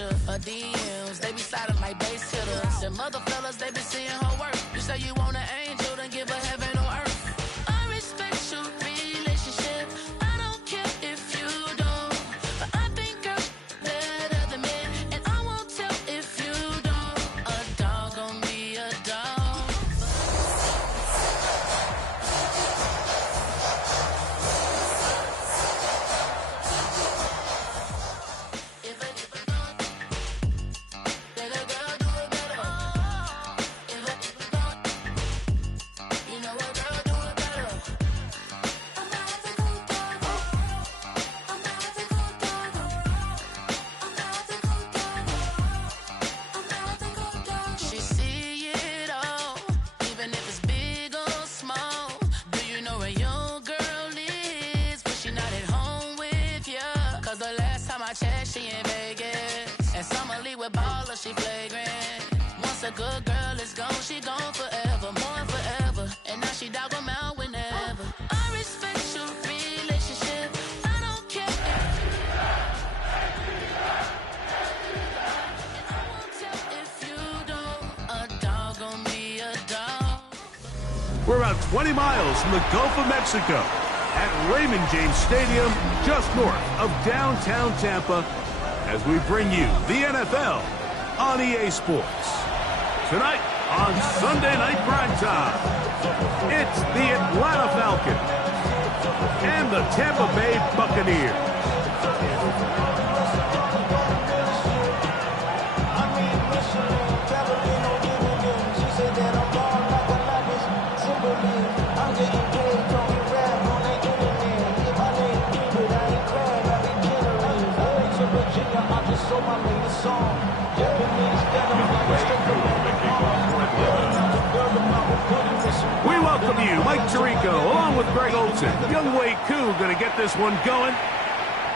picture of DMs. They be silent like bass hitters. And mother fellas, they be seeing her work. You say you want an angel, then give her heaven on earth. I respect your relationship. I don't care if you don't. But I think I'm better than men. And I won't tell if you don't. A dog gon' be a dog. She in Vegas, and Summer Lee with baller, she flagrant. Once a good girl is gone, she gone forever, more forever. And now she dog 'em out whenever. I respect your relationship. I don't care. And I won't tell if you don't. A dog gon' be a dog. We're about 20 miles from the Gulf of Mexico at Raymond James Stadium, just north of downtown Tampa, as we bring you the NFL on EA Sports. Tonight on Sunday Night Primetime, it's the Atlanta Falcons and the Tampa Bay Buccaneers. We welcome you, Mike Tirico, along with Greg Olsen. Young Wei Koo going to get this one going.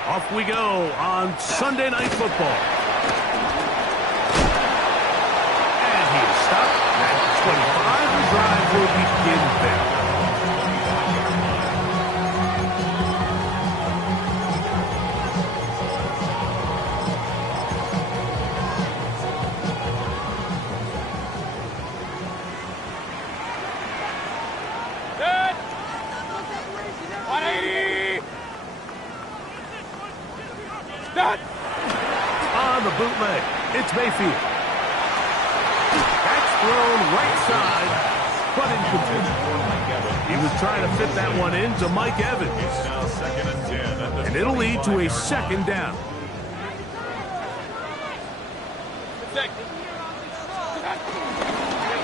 Off we go on Sunday Night Football. And he is stopped at 25. The drive will begin there. On the bootleg, it's Mayfield. That's thrown right side, but incomplete. He was trying to fit that one into Mike Evans. And it'll lead to a second down.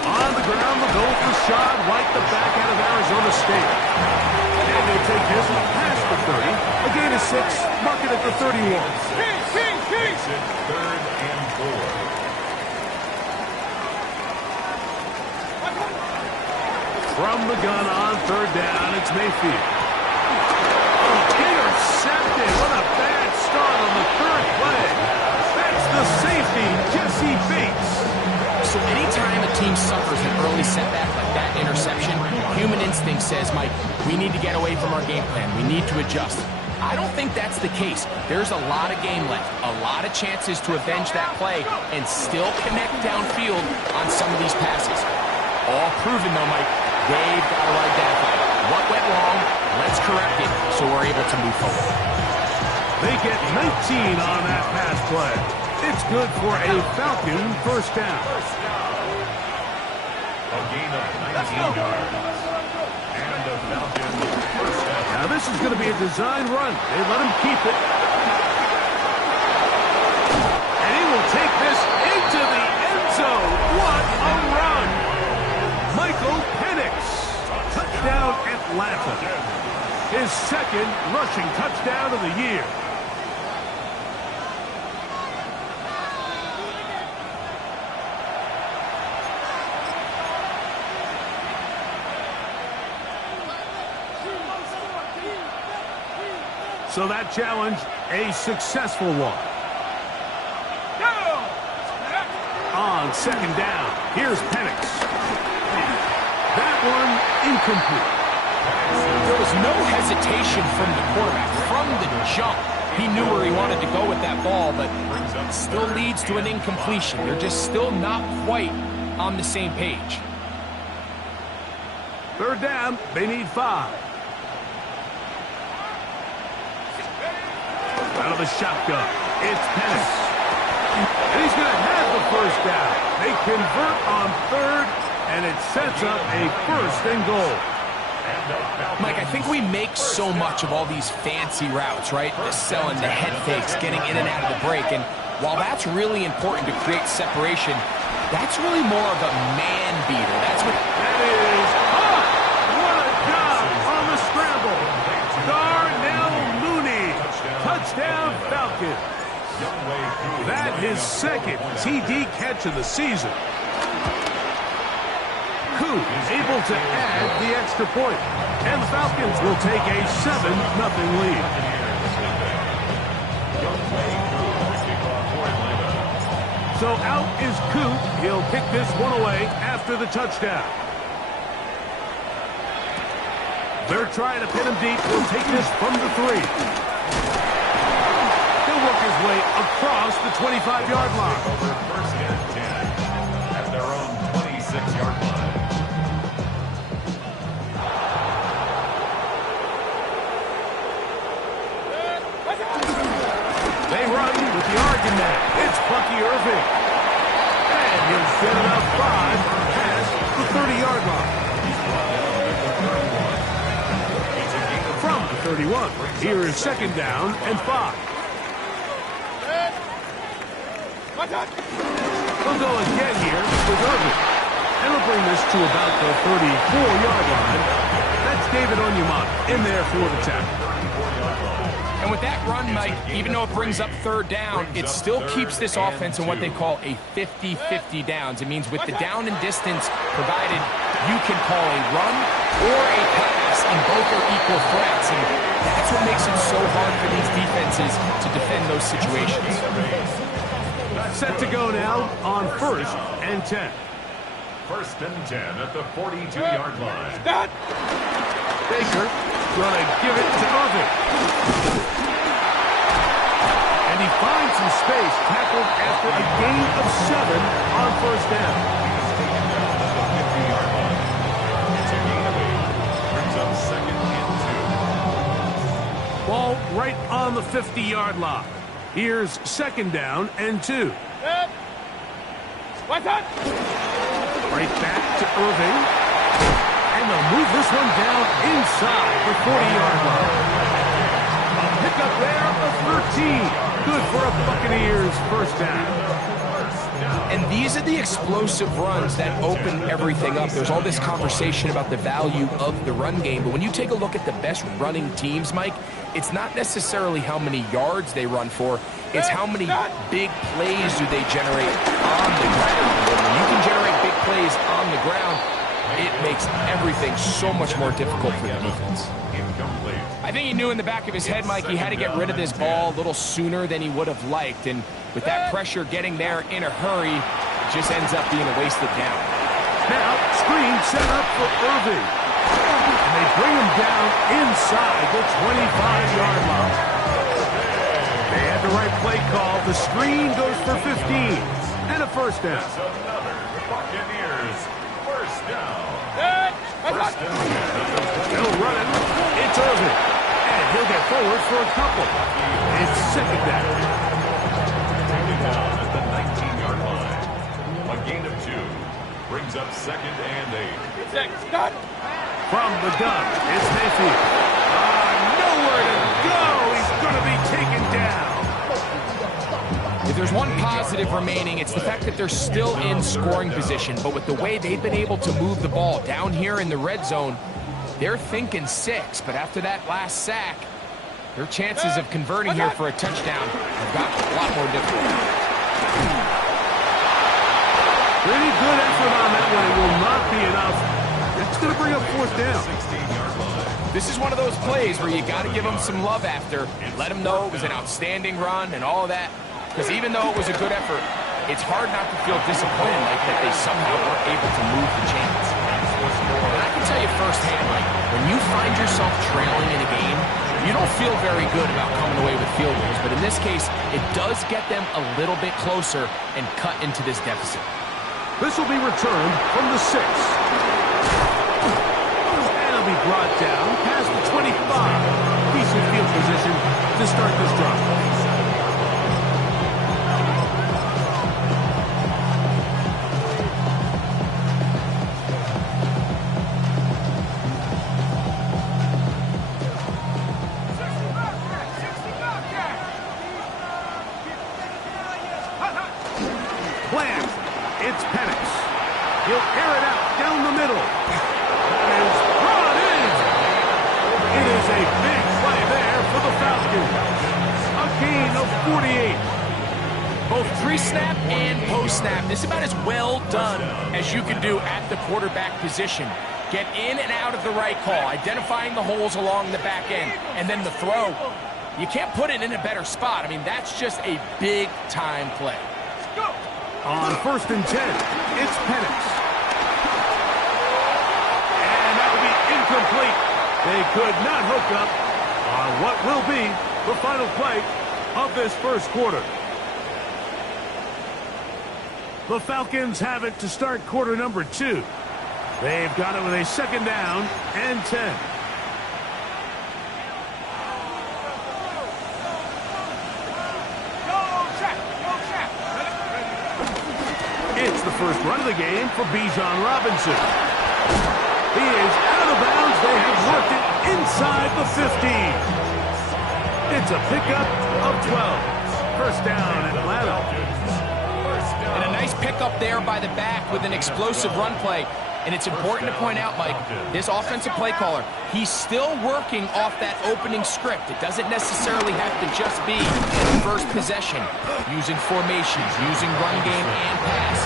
On the ground, the goal for Rashad White, the back end of Arizona State. And they take this one past the 30. A gain of 6, mark it at the 31. Third and 4. From the gun on third down, it's Mayfield. Oh, intercepted. What a bad start on the third play. That's the safety, Jesse Bates. So anytime a team suffers an early setback like that interception, human instinct says, Mike, we need to get away from our game plan. We need to adjust. I don't think that's the case. There's a lot of game left, a lot of chances to avenge that play and still connect downfield on some of these passes. All proven, though, Mike. They've got to identify what went wrong. Let's correct it so we're able to move forward. They get 19 on that pass play. It's good for a Falcon first down. A gain of 19 yards. And the Falcon first down. Now this is going to be a design run. They let him keep it. And he will take this into the end zone. What a run. Michael Penix. Touchdown Atlanta. His second rushing touchdown of the year. So that challenge, a successful one. On second down, here's Penix. That one incomplete. There was no hesitation from the quarterback. From the jump, He knew where he wanted to go with that ball, but it still leads to an incompletion. They're just still not quite on the same page. Third down, they need 5. Out of the shotgun, it's Penix. And he's going to have the first down. They convert on third, and it sets up a 1st and goal. Mike, I think we make so much of all these fancy routes, right? The selling, the head fakes, getting in and out of the break. And while that's really important to create separation, that's really more of a man beater. That's what... That is... Oh! What a job on the scramble. Darnell Mooney. Touchdown, Falcons. That is 2nd TD catch of the season. Koo able to add the extra point. And the Falcons will take a 7-0 lead. So out is Koo. He'll kick this one away after the touchdown. They're trying to pin him deep. He'll take this from the 3. He'll work his way across the 25-yard line. First and 10 at their own 26-yard line. They run with the argument. It's Bucky Irving. And he'll get about 5 past the 30-yard line. From the 31, here is 2nd down and 5. They'll go again here with Irving. And he'll bring this to about the 34-yard line. That's David Onyemata in there for the tackle. And with that run, Mike, even though it brings up 3rd down, it still keeps this offense in what they call a 50-50 downs. It means with the down and distance provided, you can call a run or a pass, and both are equal threats. And that's what makes it so hard for these defenses to defend those situations. Set to go now on 1st and 10. 1st and 10 at the 42-yard line. Baker gonna give it to Irving. And he finds some space, tackled after a gain of 7 on 1st down. It's a gain of 8. Brings up 2nd and 2. Ball right on the 50-yard line. Here's 2nd down and 2. Right back to Irving. And they'll move this one down inside the 40-yard line. A pickup there of 13. Good for a Buccaneers 1st down. And these are the explosive runs that open everything up. There's all this conversation about the value of the run game, but when you take a look at the best running teams, Mike, it's not necessarily how many yards they run for, it's how many big plays do they generate on the ground. And when you can generate big plays on the ground, it makes everything so much more difficult for the defense. I think he knew in the back of his head, Mike, he had to get rid of this ball a little sooner than he would have liked. And with that pressure getting there in a hurry, it just ends up being a wasted down. Now, screen set up for Irving. And they bring him down inside the 25-yard line. They had the right play call. The screen goes for 15. And a 1st down. Another Buccaneers 1st down. Still running. It's Irving. And he'll get forward for a couple. It's 2nd down. Down at the 19-yard line. A gain of 2. Brings up 2nd and 8. From the gun, it's Mayfield. Nowhere to go. He's going to be taken down. If there's one positive remaining, it's the fact that they're still in scoring position. But with the way they've been able to move the ball down here in the red zone, they're thinking 6. But after that last sack, their chances of converting here for a touchdown have gotten a lot more difficult. Pretty good effort on that one. It will not be enough. That's going to bring up 4th down. 16-yard line. This is one of those plays where you got to give them some love after. Let them know it was an outstanding run and all of that. Because even though it was a good effort, it's hard not to feel disappointed like that they somehow weren't able to move the chains. And I can tell you firsthand, Mike, when you find yourself trailing in a game, you don't feel very good about coming away with field goals. But in this case, it does get them a little bit closer and cut into this deficit. This will be returned from the 6. And it'll be brought down past the 25. Decent field position to start this drive. It's Penix. He'll air it out down the middle. That is brought in. It is a big play there for the Falcons. A gain of 48. Both pre-snap and post-snap. This is about as well done as you can do at the quarterback position. Get in and out of the right call, identifying the holes along the back end, and then the throw. You can't put it in a better spot. I mean, that's just a big-time play. On 1st and 10, it's Penix. And that will be incomplete. They could not hook up on what will be the final play of this first quarter. The Falcons have it to start quarter number 2. They've got it with a 2nd down and 10. It's the first run of the game for Bijan Robinson. He is out of bounds. They have worked it inside the 15. It's a pickup of 12. First down, Atlanta. And a nice pickup there by the back with an explosive run play. And it's important to point out, Mike, this offensive play caller, he's still working off that opening script. It doesn't necessarily have to just be in first possession, using formations, using run game and pass.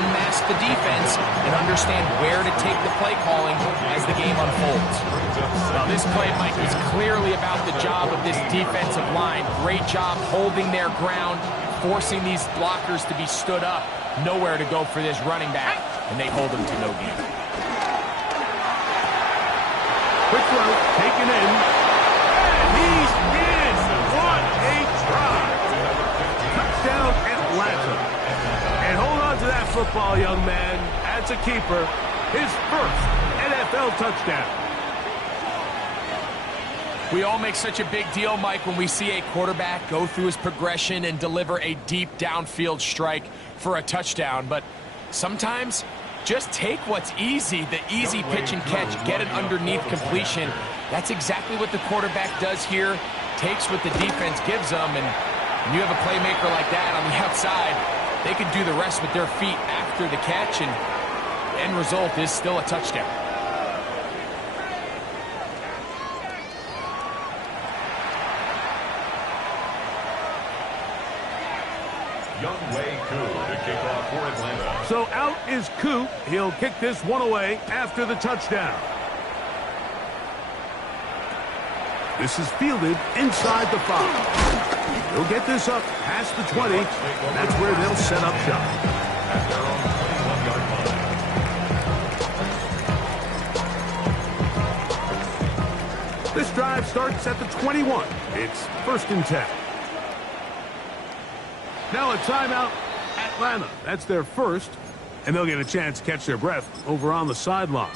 Unmask the defense and understand where to take the play calling as the game unfolds. Now, this play, Mike, was clearly about the job of this defensive line. Great job holding their ground, forcing these blockers to be stood up. Nowhere to go for this running back, and they hold him to no gain. Quick throw, taken in, and he's in. What a try. Touchdown, Atlanta. And hold on to that football, young man. That's a keeper. His first NFL touchdown. We all make such a big deal, Mike, when we see a quarterback go through his progression and deliver a deep downfield strike for a touchdown. But sometimes just take what's easy, the easy pitch and catch, get it underneath completion. That's exactly what the quarterback does here, takes what the defense gives them, and when you have a playmaker like that on the outside, they can do the rest with their feet after the catch, and the end result is still a touchdown. Younghoe Koo to kick off for Atlanta. So out is Koo. He'll kick this one away after the touchdown. This is fielded inside the 5. He'll get this up past the 20. That's where they'll set up shop. At their own 21-yard line. This drive starts at the 21. It's 1st and 10. Now a timeout, Atlanta. That's their first, and they'll get a chance to catch their breath over on the sideline.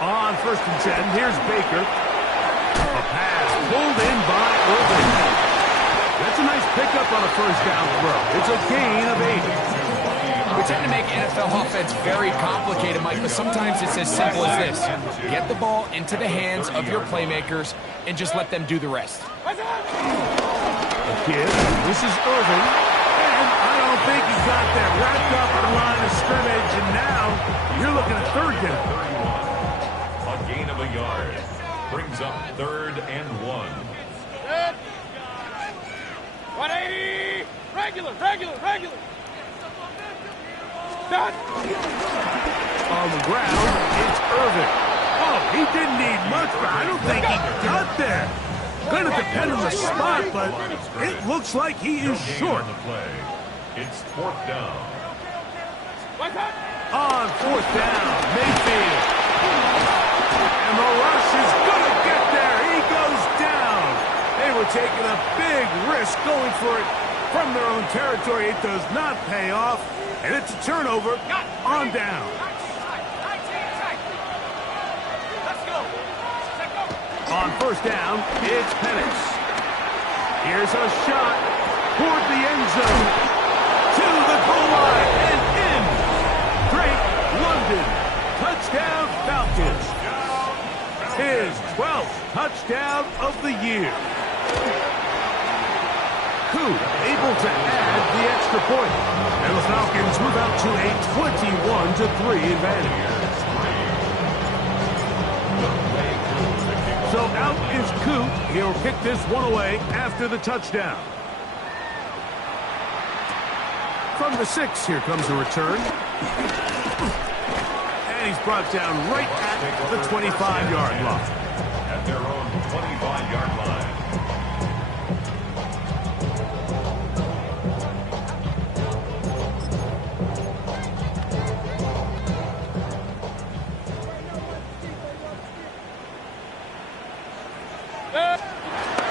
On 1st and 10, here's Baker. A pass pulled in by Irvin. That's a nice pickup on a first down throw. It's a gain of 8. We tend to make NFL offense very complicated, Mike, but sometimes it's as simple as this. Get the ball into the hands of your playmakers and just let them do the rest. Again, this is Irvin. And I don't think he got that wrapped up in the line of scrimmage, and now you're looking at 3rd down. 31. A gain of a yard. Brings up 3rd and 1. 180! Regular! On the ground, it's Irving. Oh, he didn't need much, but I don't think he got there. Gonna depend on the spot, but it looks like he is short. It's 4th down. On 4th down, Mayfield. And the rush is gonna get there. He goes down. They were taking a big risk going for it from their own territory. It does not pay off, and it's a turnover on down. On 1st down, it's Penix. Here's a shot toward the end zone. To the goal line and in. Drake London. Touchdown Falcons. His 12th touchdown of the year. Koo able to add the extra point. And the Falcons move out to a 21-3 advantage. So out is Koo. He'll kick this one away after the touchdown. From the 6, here comes a return. And he's brought down right at the 25-yard line. At their own 25-yard line.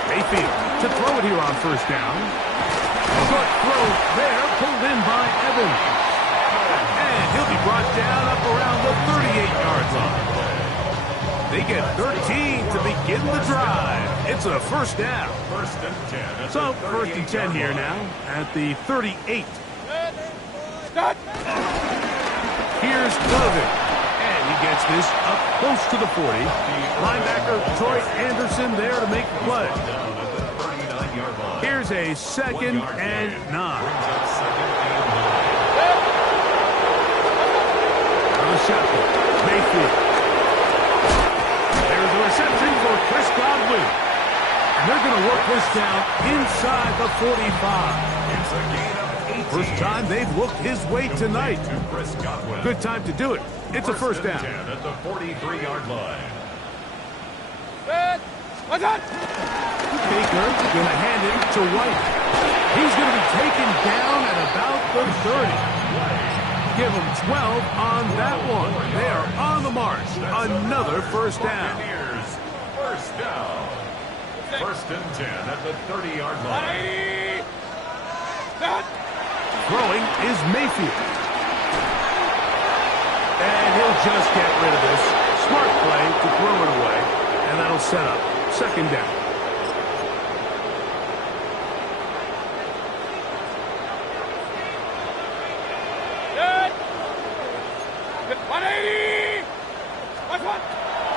Mayfield to throw it here on 1st down. Short throw there, pulled in by Evans. And he'll be brought down up around the 38-yard line. They get 13 to begin the drive. It's a 1st down. 1st and 10. So 1st and 10 here now at the 38. Here's Cloven. And he gets this up close to the 40. Linebacker Troy Anderson there to make the play. Here's a 2nd and 9. Mayfield. There's a reception for Chris Godwin. And they're going to work this down inside the 45. It's a gain of 18. First time they've looked his way tonight. Good time to do it. It's a 1st down. At the 43-yard line. Baker going to hand it to White. He's going to be taken down at about the 30. Give him 12 on that one. They are on the march. Another 1st down. 1st down. 1st and 10 at the 30-yard line. Throwing is Mayfield. And he'll just get rid of this. Smart play to throw it away. And that'll set up 2nd down.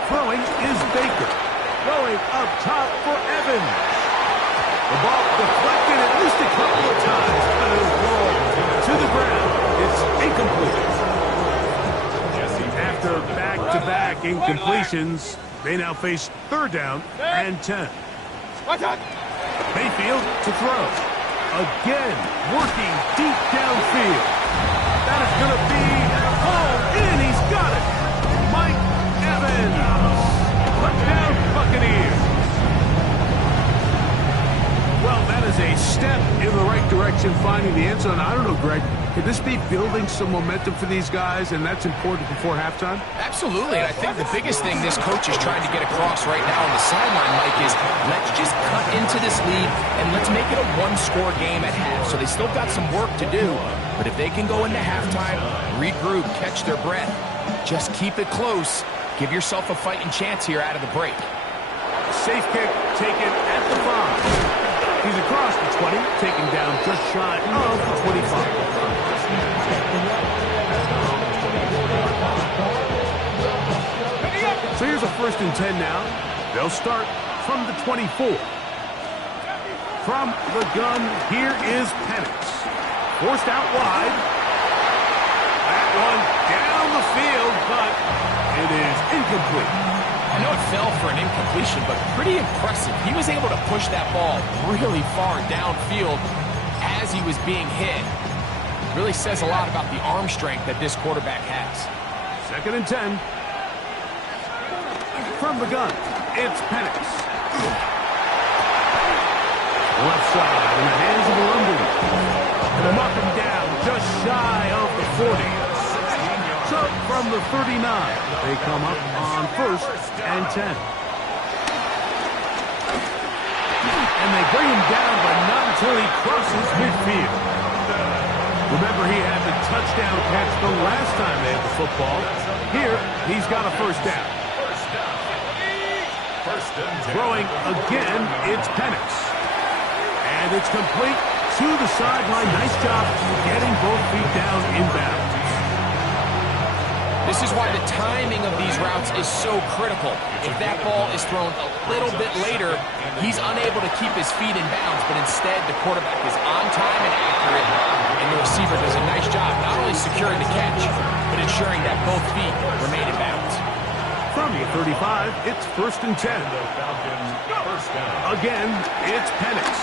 Throwing is Baker. Going up top for Evans. The ball deflected at least a couple of times, but it'll roll to the ground. It's incomplete. After back-to-back incompletions, they now face 3rd down and 10. Mayfield to throw. Again, working deep downfield. That is going to be all in. He's got it. Mike Evans. Touchdown, Buccaneers. Well, that is a step in the right direction, finding the end zone. I don't know, Greg. Could this be building some momentum for these guys, and that's important before halftime? Absolutely, and I think the biggest thing this coach is trying to get across right now on the sideline, Mike, is let's just cut into this lead, and let's make it a one-score game at half. So they still got some work to do, but if they can go into halftime, regroup, catch their breath, just keep it close, give yourself a fighting chance here out of the break. Safe kick taken at the 5. He's across the 20, taken down just shy of the 25. So here's a 1st and 10 now. They'll start from the 24. From the gun, here is Penix. Forced out wide. That one down the field, but it is incomplete. I know it fell for an incompletion, but pretty impressive. He was able to push that ball really far downfield as he was being hit. Really says a lot about the arm strength that this quarterback has. 2nd and 10. From the gun, it's Penix. Left side in the hands of London. And they mark him down just shy of the 40. So from the 39, they come up on 1st and 10. And they bring him down, but not until he crosses midfield. Remember, he had the touchdown catch the last time they had the football. Here, he's got a 1st down. Throwing again, it's Penix. And it's complete to the sideline. Nice job getting both feet down inbounds. This is why the timing of these routes is so critical. If that ball is thrown a little bit later, he's unable to keep his feet in bounds, but instead the quarterback is on time and accurate, and the receiver does a nice job not only securing the catch, but ensuring that both feet remain in bounds. From the 35, it's 1st and 10. Again, it's Penix.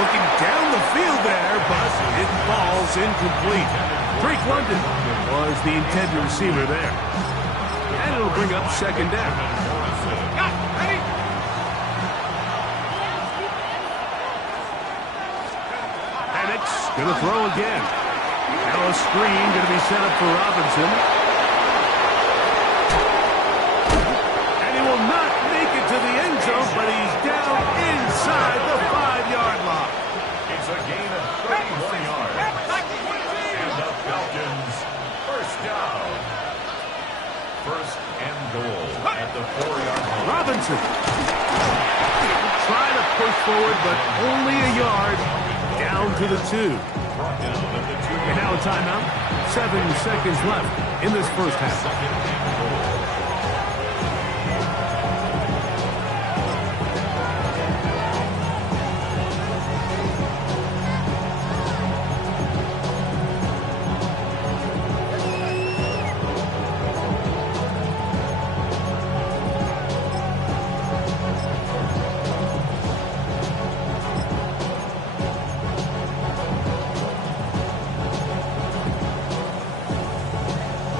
Looking down the field there, but it falls incomplete. Drake London was the intended receiver there. And it'll bring up 2nd down. Penix going to throw again. Now a screen going to be set up for Robinson. And he will not make it to the end zone, but he's down inside the 5-yard line. It's a gain of 31 yards. And the Falcons, 1st down. 1st and goal at the 4-yard line. Robinson trying to push forward, but only a yard down to the 2. And now a timeout. 7 seconds left in this 1st half.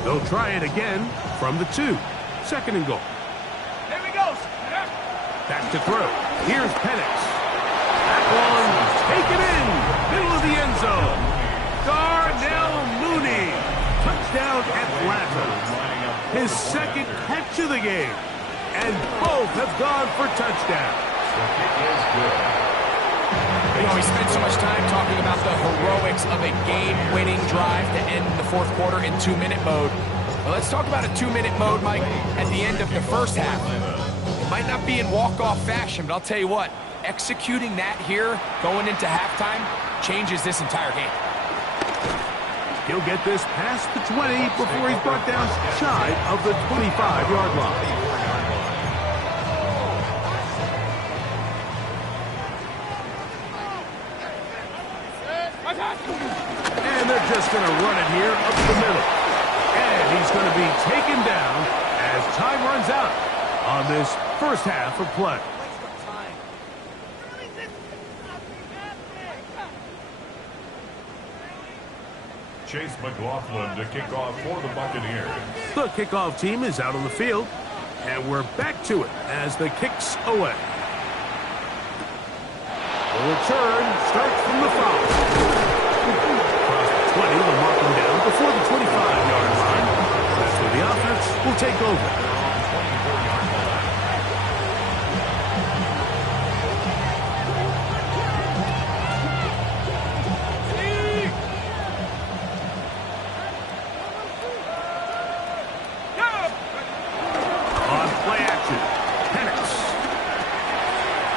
They'll try it again from the 2. 2nd and goal. Here we go. Back to throw. Here's Penix. That one taken in. Middle of the end zone. Darnell Mooney. Touchdown Atlanta. His 2nd catch of the game. And both have gone for touchdowns. You know, we spent so much time talking about the heroics of a game-winning drive to end the 4th quarter in 2-minute mode. Well, let's talk about a 2-minute mode, Mike, at the end of the 1st half. It might not be in walk-off fashion, but I'll tell you what, executing that here, going into halftime, changes this entire game. He'll get this past the 20 before he's brought down shy of the 25-yard line. And they're just going to run it here up the middle. And he's going to be taken down as time runs out on this 1st half of play. Chase McLaughlin to kick off for the Buccaneers. The kickoff team is out on the field, and we're back to it as the kick's away. The return starts from the 5. Across the 20, they'll mark him down before the 25-yard line. That's where the offense will take over.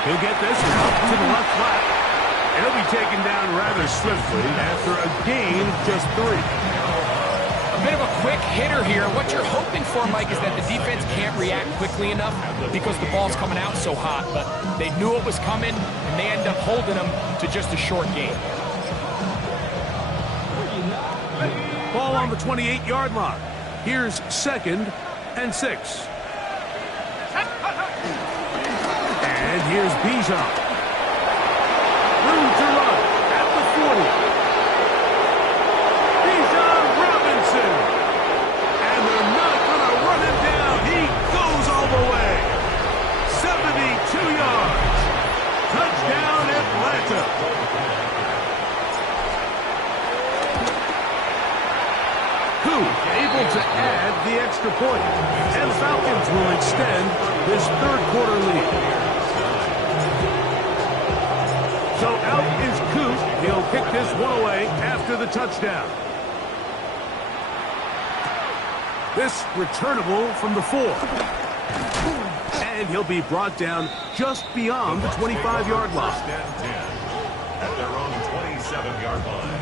He'll get this out to the left flat. And he'll be taken down rather swiftly after a gain of just 3. A bit of a quick hitter here. What you're hoping for, Mike, is that the defense can't react quickly enough because the ball's coming out so hot. But they knew it was coming, and they end up holding them to just a short gain. Ball on the 28-yard line. Here's 2nd and 6. And here's Bijan. Room to run at the to add the extra point. And the Falcons will extend this third quarter lead. So out is Coop. He'll kick this one away after the touchdown. This returnable from the 4. And he'll be brought down just beyond the 25-yard line. First and 10 at their own 27-yard line.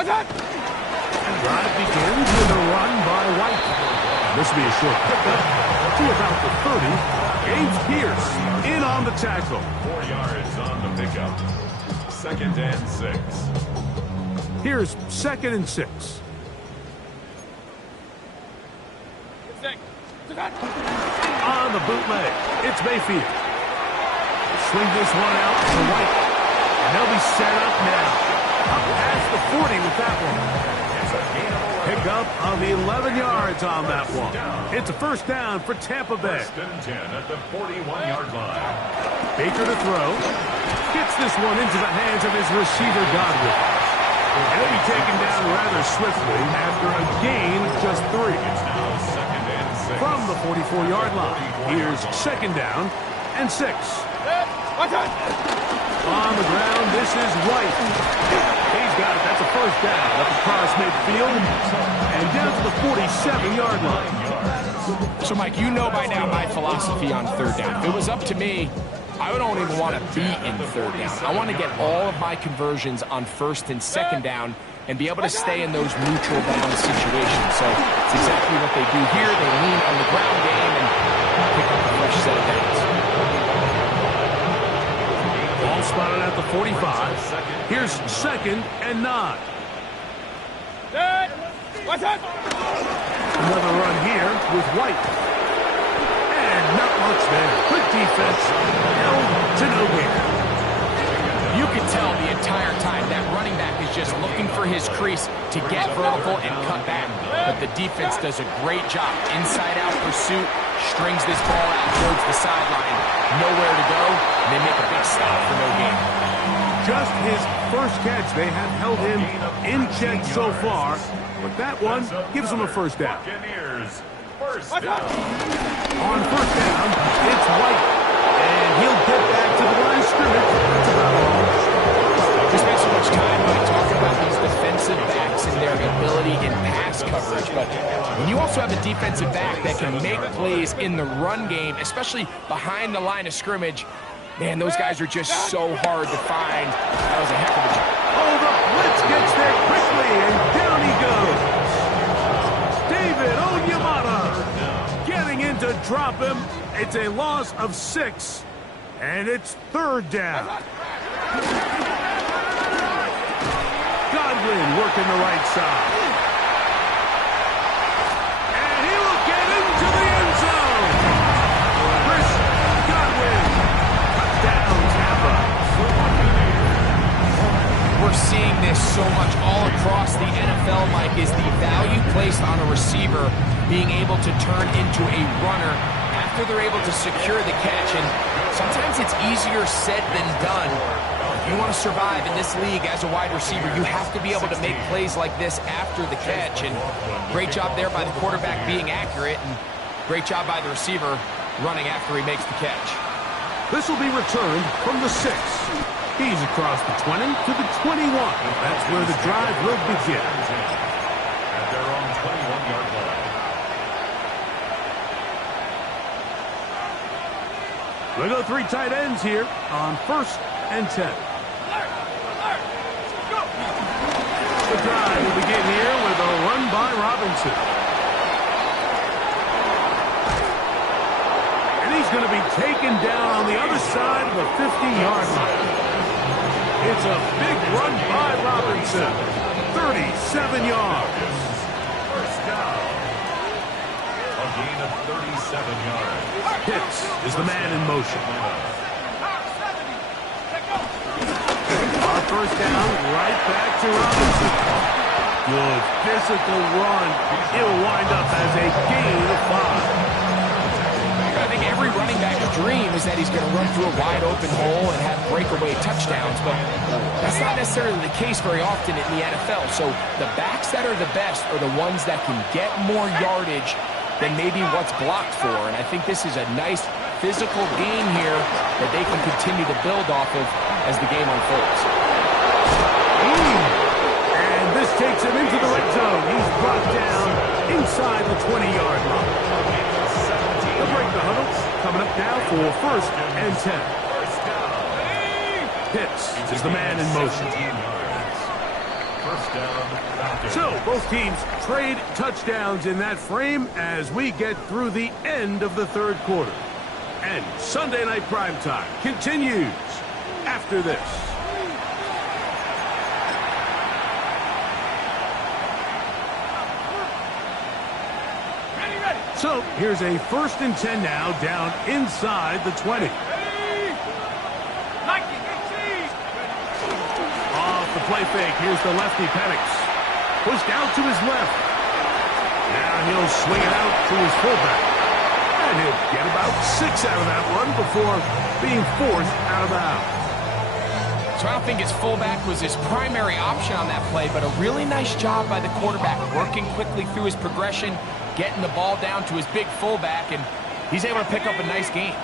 And drive begins with a run by White. This will be a short pickup to about the 30. James Pierce in on the tackle. 4 yards on the pickup. 2nd and 6. Here's 2nd and 6. On the bootleg, it's Mayfield. Swing this one out to White. And they'll be set up now. Up past the 40 with that one. Pick up of 11 yards on that one. It's a first down for Tampa Bay. 1st and 10 at the 41-yard line. Baker to throw. Gets this one into the hands of his receiver, Godwin. And he'll be taken down rather swiftly after a gain of just 3. It's now 2nd and 6. From the 44-yard line, here's 2nd down and 6. On the ground, this is White. He's got it. That's a first down up across midfield and down to the 47-yard line. So, Mike, you know by now my philosophy on third down. If it was up to me, I don't even want to be in third down. I want to get all of my conversions on 1st and 2nd down and be able to stay in those neutral down situations. So it's exactly what they do here. They lean on the ground game and pick up a fresh set of downs. Ball spotted at the 45. Here's 2nd and 9. Another run here with White. And not much there. Good defense. Held to no gain. You can tell the entire time that running back is just looking for his crease to get vertical and cut back. But the defense does a great job. Inside-out pursuit, strings this ball out towards the sideline. Nowhere to go, and they make a big stop for no gain. Just his first catch. They have held him in check so far. But that one gives him a first down. Buccaneers, first down. On first down, it's White. And he'll get back to the line of scrimmage. That's about all. We spent so much time talking about these defensive backs and their ability in pass coverage, but when you also have a defensive back that can make plays in the run game, especially behind the line of scrimmage, man, those guys are just so hard to find. That was a heck of a job. Oh, the blitz gets there quickly, and down he goes. David Onyemata getting in to drop him. It's a loss of 6, and it's 3rd down. Godwin working the right side. And he will get into the end zone. Chris Godwin. Touchdown, Tampa. We're seeing this so much all across the NFL, Mike, is the value placed on a receiver being able to turn into a runner after they're able to secure the catch. And sometimes it's easier said than done. If you want to survive in this league as a wide receiver, you have to be able to make plays like this after the catch. And great job there by the quarterback being accurate, and great job by the receiver running after he makes the catch. This will be returned from the 6. He's across the 20 to the 21. That's where the drive will begin. At their own 21-yard line. We'll go 3 tight ends here on 1st and 10. The drive will begin here with a run by Robinson. And he's going to be taken down on the other side of the 50-yard line. It's a big run by Robinson. 37 yards. First down. A gain of 37 yards. Pitts is the man in motion. On first down, right back to Robinson. Good physical run. It'll wind up as a gain of 5. I think every running back's dream is is that he's going to run through a wide open hole and have breakaway touchdowns, but that's not necessarily the case very often in the NFL. So the backs that are the best are the ones that can get more yardage than maybe what's blocked for. And I think this is a nice physical game here that they can continue to build off of as the game unfolds. And this takes him into the red zone. He's brought down inside the 20-yard line. They'll break the huddle. Coming up now for 1st and 10. Pitts is the man in motion. So, both teams trade touchdowns in that frame as we get through the end of the third quarter. And Sunday Night Primetime continues after this. So, here's a 1st and 10 now, down inside the 20. Off the play fake, here's the lefty Penix. Pushed out to his left. Now he'll swing it out to his fullback. And he'll get about 6 out of that one before being forced out of bounds. So I don't think his fullback was his primary option on that play, but a really nice job by the quarterback, working quickly through his progression, getting the ball down to his big fullback, and he's able to pick up a nice gain.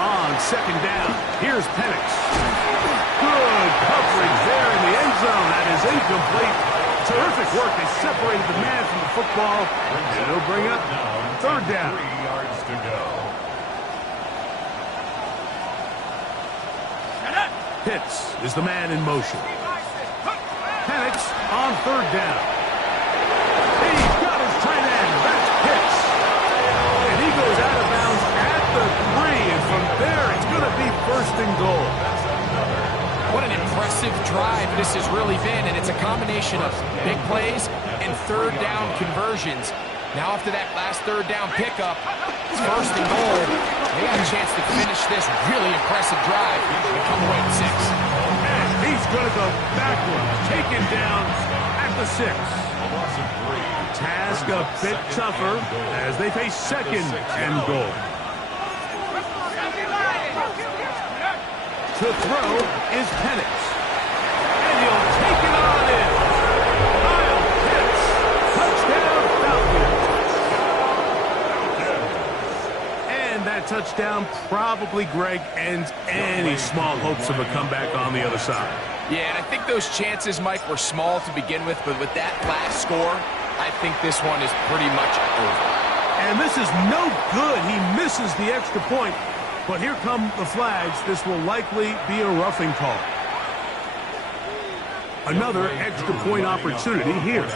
On 2nd down, here's Penix. Good coverage there in the end zone. That is incomplete. Terrific work. They separated the man from the football. And it'll bring up 3rd down. 3 yards to go. Pitts is the man in motion. Penix on 3rd down. He's got his tight end. That's Pitts. And he goes out of bounds at the 3. And from there, it's going to be 1st and goal. What an impressive drive this has really been, and it's a combination of big plays and 3rd down conversions. Now after that last 3rd down pickup, it's 1st and goal. They got a chance to finish this really impressive drive and come away with 6. And he's going to go backwards, taken down at the 6. Task a bit tougher as they face 2nd and goal. To throw is Penix. And he'll take it on in. Kyle Pitts. Touchdown, Falcons. And that touchdown probably, Greg, ends any small hopes of a comeback on the other side. Yeah, and I think those chances, Mike, were small to begin with, but with that last score, I think this one is pretty much over. And this is no good. He misses the extra point. But here come the flags. This will likely be a roughing call. Another extra point opportunity here.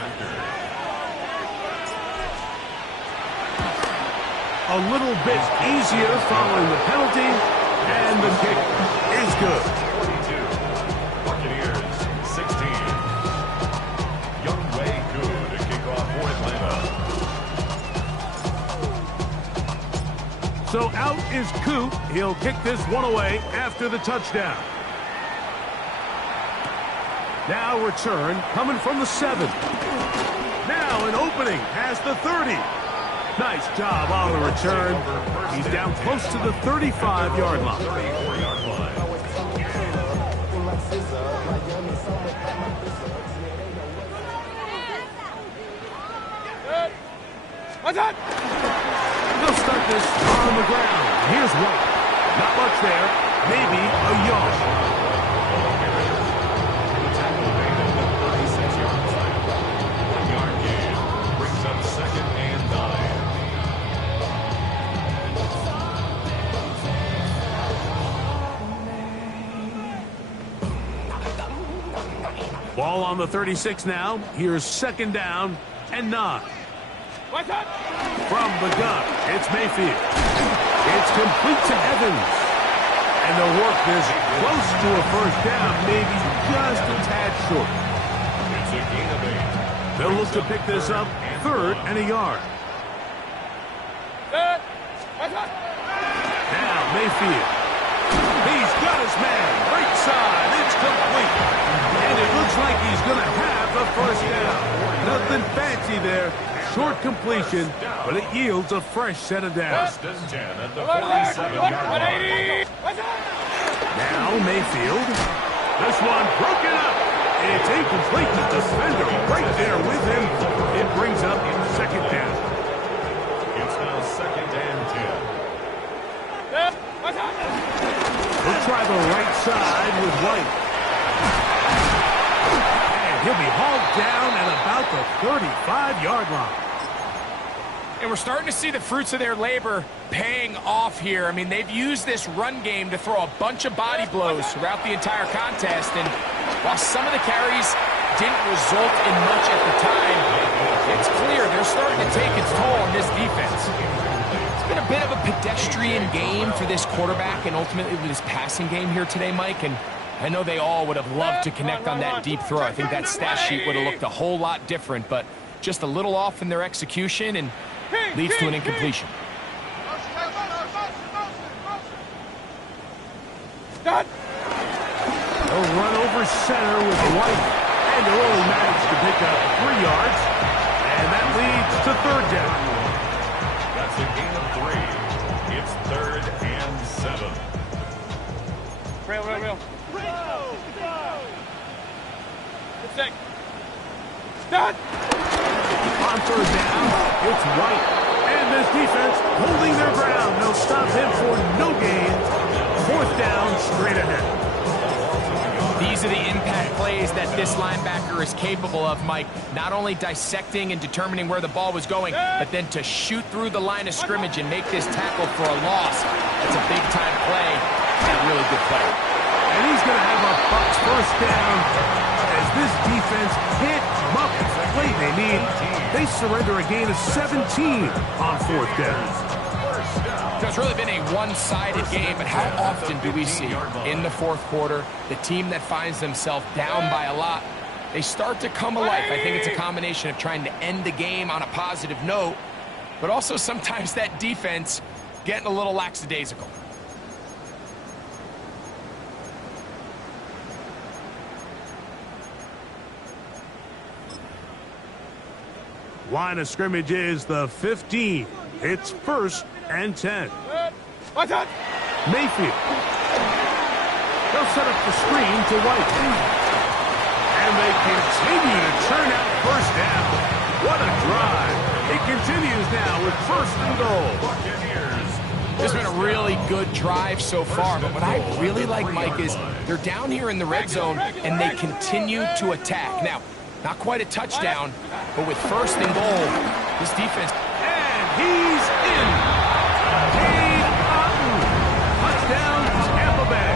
A little bit easier following the penalty, and the kick is good. 42. Buccaneers, 16. Younghoe Koo to kick off for Atlanta. So out is Koo. He'll kick this one away after the touchdown. Now return coming from the 7. Now an opening past the 30. Nice job on the return. He's down close to the 35-yard line. 34-yard line. They'll start this on the ground. Here's White. Not much there. Maybe a yard. Tackle made at the 36-yard line. 1-yard gain brings up 2nd and 9. Ball on the 36 now. Here's 2nd down and 9. From the gun, it's Mayfield. It's complete to Evans. And they'll work this close to a 1st down, maybe just a tad short. It's a gain of 8. They'll look to pick this up 3rd and a yard. Now Mayfield. He's got his man. Right side. It's complete. And it looks like he's going to have the 1st down. Nothing fancy there. short completion, but it yields a fresh set of downs. First and 10 at the 47-yard line. Now Mayfield. This one broken up. It's incomplete. The defender right there with him. It brings up second down. It's now second and 10. We'll try the right side with White. And he'll be hauled down at about the 35-yard line. And we're starting to see the fruits of their labor paying off here. I mean, they've used this run game to throw a bunch of body blows throughout the entire contest. And while some of the carries didn't result in much at the time, it's clear they're starting to take its toll on this defense. It's been a bit of a pedestrian game for this quarterback and ultimately this passing game here today, Mike. And I know they all would have loved to connect on that deep throw. I think that stat sheet would have looked a whole lot different, but just a little off in their execution and leads to an incompletion. They'll run over center with White, and they'll only manage to pick up 3 yards, and that leads to third down. That's a gain of 3. It's third and 7. Real. Good sec. Start. On third down, it's White, and this defense holding their ground. They'll stop him for no gain. Fourth down, straight ahead. These are the impact plays that this linebacker is capable of, Mike. Not only dissecting and determining where the ball was going, but then to shoot through the line of scrimmage and make this tackle for a loss. That's a big-time play and a really good play. And he's going to have a Bucs first down as this defense can't come up with the play they need. They surrender a gain of 17 on fourth down. It's really been a one-sided game, but how often do we see in the fourth quarter the team that finds themselves down by a lot, they start to come alive? I think it's a combination of trying to end the game on a positive note, but also sometimes that defense getting a little lackadaisical. Line of scrimmage is the 15. It's first and 10. Mayfield. They'll set up the screen to White. And they continue to turn out first down. What a drive. It continues now with first and goal. This has been a really good drive so far, but what I really like, Mike, is they're down here in the red zone and they continue to attack. Now, not quite a touchdown, but with first and goal, this defense. And he's in. Cade Otton. Touchdown, Tampa Bay.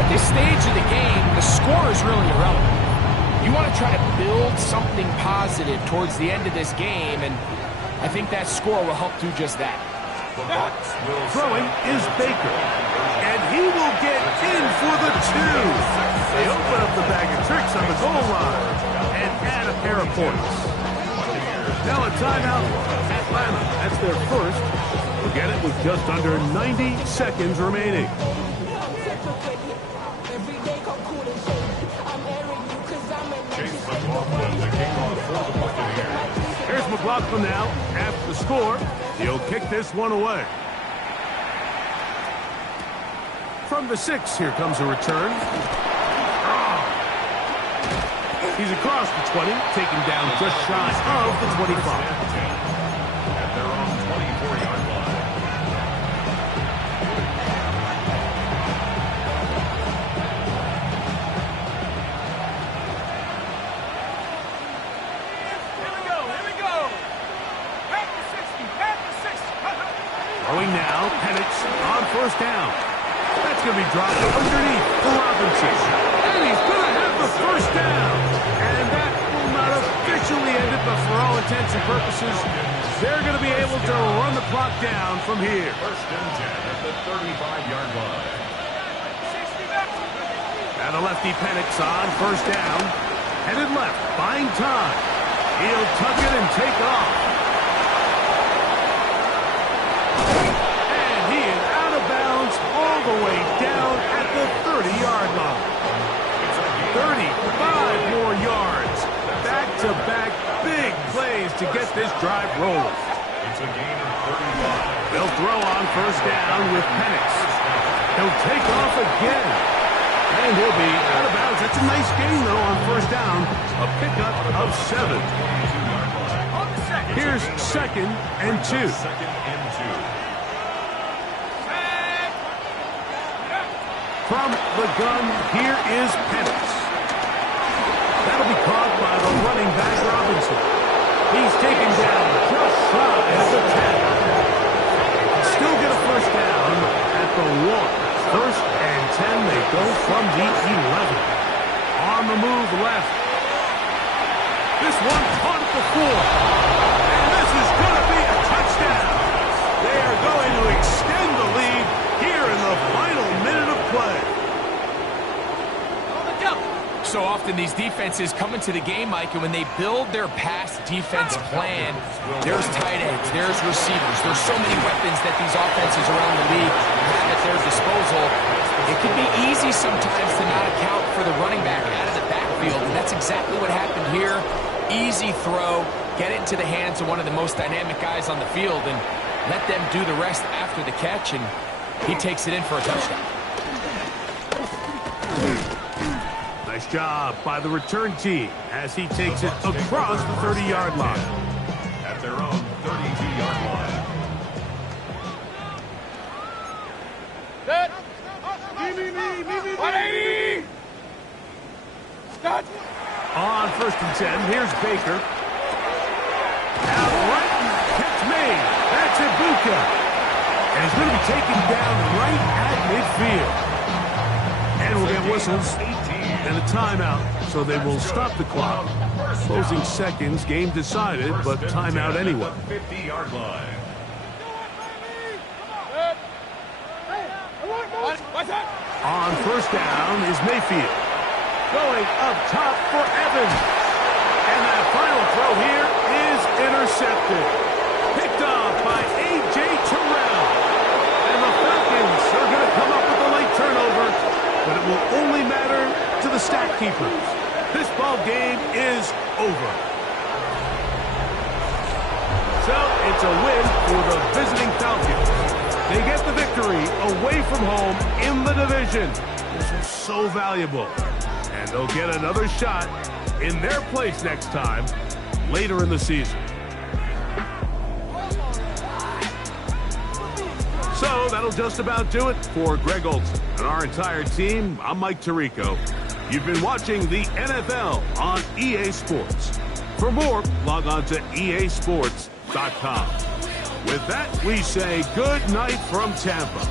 At this stage of the game, the score is really irrelevant. You want to try to build something positive towards the end of this game, and I think that score will help do just that. Throwing is Baker. And he will get in for the 2. They open up the bag of tricks on the goal line and add a pair of points. Now a timeout. Atlanta, that's their first. We'll get it with just under 90 seconds remaining. Chase McLaughlin, the kickoff for the Buccaneers. Here's McLaughlin now. After the score, he'll kick this one away. From the 6, here comes a return. He's across the 20, taken down just shy of the 25. At their own 24-yard line. Here we go. Back to 60. Throwing now, Penix on first down. That's going to be dropped underneath for Robinson. And he's going to have the first down. And that will not officially end it, but for all intents and purposes, they're going to be able to run the clock down from here. First and 10 at the 35-yard line. And a lefty Penix on first down. Headed left, buying time. He'll tuck it and take off. And he is out of bounds all the way down at the 30-yard line. 35 more plays to get this drive rolling. It's a gain of 35. They'll throw on first down with Penix. He'll take off again. And he'll be out of bounds. That's a nice gain, though, on first down. A pickup of 7. Here's 2nd and 2. From the gun, here is Penix. That'll be caught by the running back, Robinson. He's taken down just shy of the 10. Still get a first down at the 1. First and 10, they go from the 11. On the move left. This one caught at the 4. And this is going to be a touchdown. They are going to extend the lead here in the final minute of play. So often these defenses come into the game, Mike, and when they build their pass defense plan, there's tight ends, there's receivers, there's so many weapons that these offenses around the league have at their disposal. It can be easy sometimes to not account for the running back out of the backfield, and that's exactly what happened here. Easy throw, get it into the hands of one of the most dynamic guys on the field, and let them do the rest after the catch, and he takes it in for a touchdown. Nice job by the return team as he takes it across the 30-yard line. At their own 32-yard line. Set. 180. Start. On 1st and 10, here's Baker. Out right, catch me. That's Ibuka. And he's going to be taken down right at midfield. And we'll get whistles and a timeout, so they will stop the clock. Closing seconds, game decided, but timeout anyway. 50-yard line. On first down is Mayfield. Going up top for Evans. And that final throw here is intercepted. Picked off by A.J. Terrell. And the Falcons are going to come up with a late turnover, but it will only matter to the stat keepers. This ball game is over. So it's a win for the visiting Falcons. They get the victory away from home in the division. This is so valuable. And they'll get another shot in their place next time later in the season. So that'll just about do it for Greg Olsen and our entire team. I'm Mike Tirico. You've been watching the NFL on EA Sports. For more, log on to easports.com. With that, we say good night from Tampa.